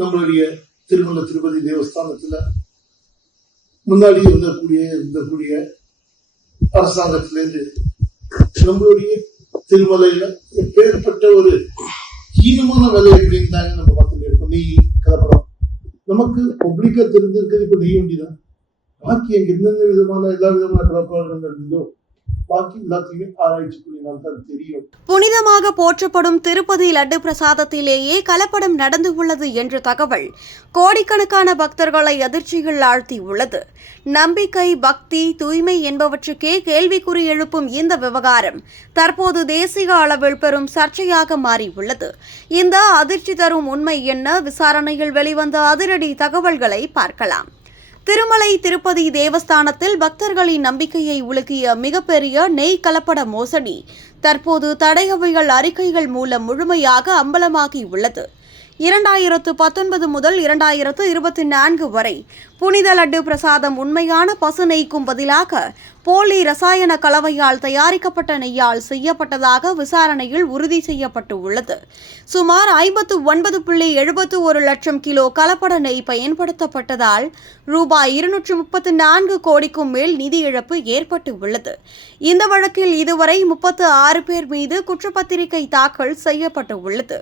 நம்மளுடைய திருமல திருப்பதி தேவஸ்தானத்துல முன்னாடி இருந்தக்கூடிய அரசாங்கத்திலிருந்து நம்மளுடைய திருமலையில எப்பேற்பட்ட ஒரு ஹீனமான வேலை அப்படின்னு தாங்க நம்ம பார்த்துட்டு இருக்கோம். நெய் கலப்படம் நமக்கு பப்ளிக்கா தெரிஞ்சிருக்கிறது இப்ப நெய் வண்டிதான். பாக்கி அங்க எந்தெந்த விதமான எல்லா விதமான கலப்படங்கள் நடந்ததோ பாக்கி எல்லாத்தையுமே ஆராய்ச்சி பண்ணினால்தான் தெரியும். புனிதமாக போற்றப்படும் திருப்பதி லட்டு பிரசாதத்திலேயே கலப்படம் நடந்து உள்ளது என்ற தகவல் கோடிக்கணக்கான பக்தர்களை அதிர்ச்சியில் ஆழ்த்தியுள்ளது. நம்பிக்கை, பக்தி, தூய்மை என்பவற்றுக்கே கேள்விக்குறி எழுப்பும் இந்த விவகாரம் தற்போது தேசிய அளவில் பெரும் சர்ச்சையாக மாறியுள்ளது. இந்த அதிர்ச்சி தரும் உண்மை என்ன? விசாரணையில் வெளிவந்த அதிரடி தகவல்களை பார்க்கலாம். திருமலை திருப்பதி தேவஸ்தானத்தில் பக்தர்களின் நம்பிக்கையை உலுக்கிய மிகப்பெரிய நெய் கலப்பட மோசடி தற்போது தடயவியல் அறிக்கைகள் மூலம் முழுமையாக அம்பலமாகி உள்ளது. 2019 முதல் 2024 வரை புனித லட்டு பிரசாதம் உண்மையான பசு நெய்க்கும் பதிலாக போலி ரசாயன கலவையால் தயாரிக்கப்பட்ட நெய்யால் செய்யப்பட்டதாக விசாரணையில் உறுதி செய்யப்பட்டு உள்ளது. சுமார் 59.71 லட்சம் கிலோ கலப்பட நெய் பயன்படுத்தப்பட்டதால் ரூபாய் 234 கோடிக்கும் மேல் நிதி இழப்பு ஏற்பட்டு உள்ளது. இந்த வழக்கில் இதுவரை 36 பேர் மீது குற்றப்பத்திரிகை தாக்கல் செய்யப்பட்டு உள்ளது.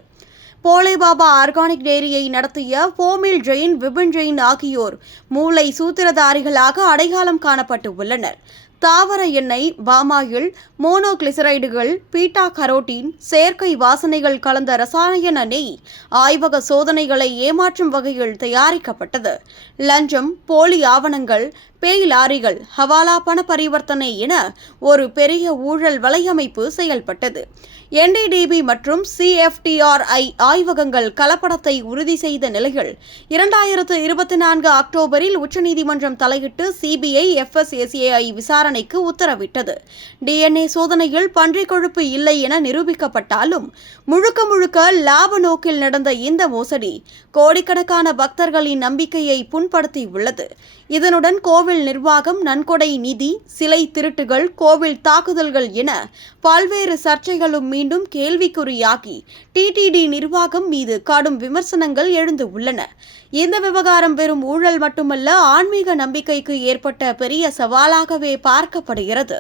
போலே பாபா ஆர்கானிக் டெய்ரியை நடத்திய போமில் ஜெயின், விபின் ஜெயின் ஆகியோர் மூளை சூத்திரதாரிகளாக அடையாளம் காணப்பட்டு உள்ளனர். தாவர எண்ணெய், பாமாயில், மோனோகிளிசரைடுகள், பீட்டா கரோட்டின், செயற்கை வாசனைகள் கலந்த ரசாயன நெய் ஆய்வக சோதனைகளை ஏமாற்றும் வகையில் தயாரிக்கப்பட்டது. லஞ்சம், போலி ஆவணங்கள், பேய் லாரிகள், ஹவாலா பண பரிவர்த்தனை என ஒரு பெரிய ஊழல் வலையமைப்பு செயல்பட்டது. NDDB மற்றும் CFTRI ஆய்வகங்கள் கலப்படத்தை உறுதி செய்த நிலையில் 2024 அக்டோபரில் உச்சநீதிமன்றம் தலையிட்டு CBI, FSSAI விசாரணைக்கு உத்தரவிட்டது. DNA சோதனையில் பன்றிக் கொழுப்பு இல்லை என நிரூபிக்கப்பட்டாலும் முழுக்க லாப நோக்கில் நடந்த இந்த மோசடி கோடிக்கணக்கான பக்தர்களின் நம்பிக்கையை புண்படுத்தியுள்ளது. இதனுடன் கோவில் நிர்வாகம், நன்கொடை நிதி, சிலை திருட்டுகள், கோவில் தாக்குதல்கள் என பல்வேறு சர்ச்சைகளும் மீண்டும் கேள்விக்குறியாகி TTD நிர்வாகம் மீது கடும் விமர்சனங்கள் எழுந்து உள்ளன. இந்த விவகாரம் வெறும் ஊழல் மட்டுமல்ல, ஆன்மீக நம்பிக்கைக்கு ஏற்பட்ட பெரிய சவாலாகவே பார்க்கப்படுகிறது.